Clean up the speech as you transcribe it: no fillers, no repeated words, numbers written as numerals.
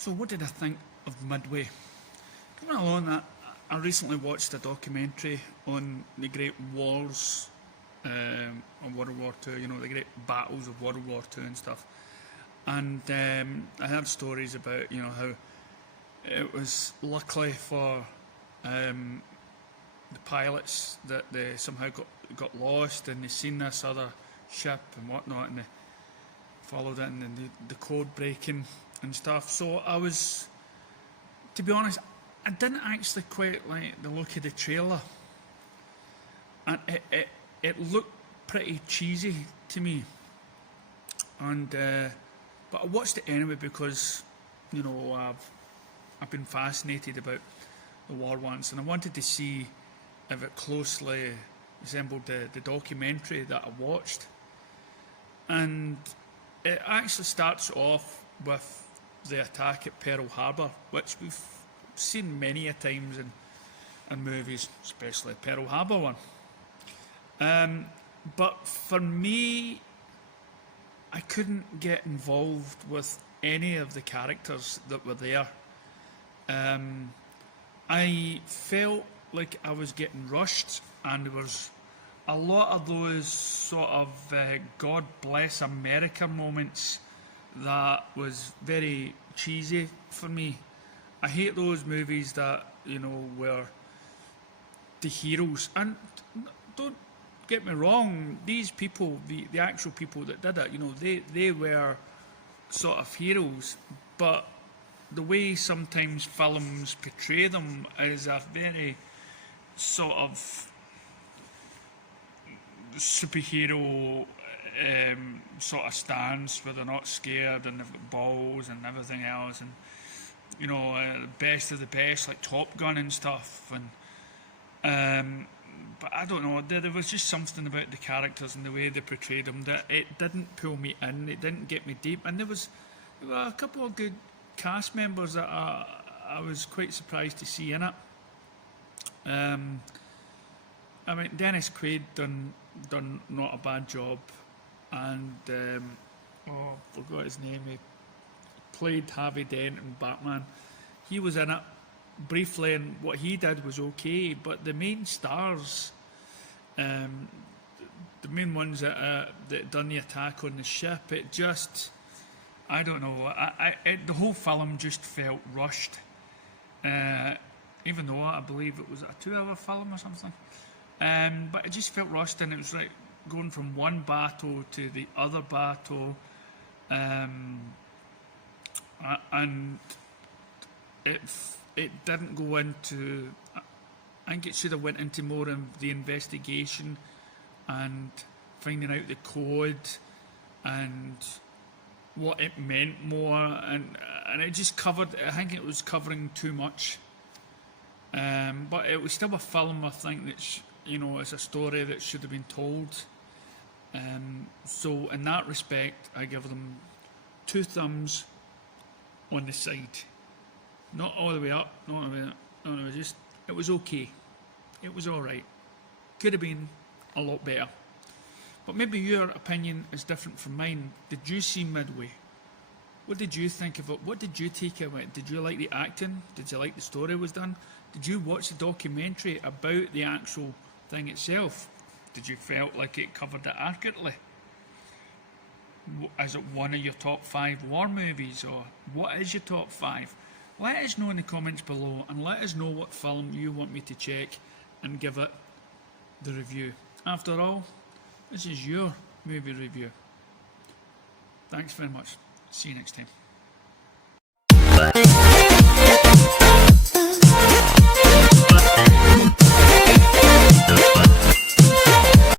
So what did I think of Midway? Coming along that, I recently watched a documentary on the great wars of World War Two, you know, the great battles of World War Two and stuff. And I heard stories about, you know, how it was luckily for the pilots that they somehow got lost, and they seen this other ship and whatnot, and they followed it, and then the code breaking and stuff. So I was, to be honest, I didn't actually quite like the look of the trailer, and it looked pretty cheesy to me. And but I watched it anyway because, you know, I've been fascinated about the war once, and I wanted to see if it closely resembled the documentary that I watched. And it actually starts off with the attack at Pearl Harbor, which we've seen many a times in movies, especially the Pearl Harbor one. But for me, I couldn't get involved with any of the characters that were there. I felt like I was getting rushed, and there was a lot of those sort of God bless America moments that was very cheesy for me. I hate those movies that, you know, where the heroes, and don't get me wrong, these people, the actual people that did it, you know, they were sort of heroes, but the way sometimes films portray them is a very sort of superhero sort of stance, where they're not scared and they've got balls and everything else, and, you know, the best of the best, like Top Gun and stuff. And but I don't know, there was just something about the characters and the way they portrayed them that it didn't pull me in, it didn't get me deep. And there were a couple of good cast members that I was quite surprised to see in it. I mean, Dennis Quaid done not a bad job, and I forgot his name. He played Harvey Dent in Batman. He was in it briefly, and what he did was okay. But the main stars, the main ones that done the attack on the ship, it just, I don't know. The whole film just felt rushed. Even though I believe it was a 2-hour film or something. But it just felt rushed, and it was like going from one battle to the other battle. And it didn't go into, I think it should have went into more of the investigation and finding out the code and what it meant more, and it just covered, I think it was covering too much. But it was still a film, I think, that's, you know, it's a story that should have been told. So in that respect, I give them 2 thumbs on the side. Not all the way up, not all the way up. No, it was just, it was okay. It was alright. Could have been a lot better. But maybe your opinion is different from mine. Did you see Midway? What did you think of it? What did you take of it? Did you like the acting? Did you like the story was done? Did you watch the documentary about the actual thing itself? Did you felt like it covered it accurately? Is it one of your top 5 war movies, or what is your top 5? Let us know in the comments below, and let us know what film you want me to check and give it the review. After all, this is your movie review. Thanks very much. See you next time.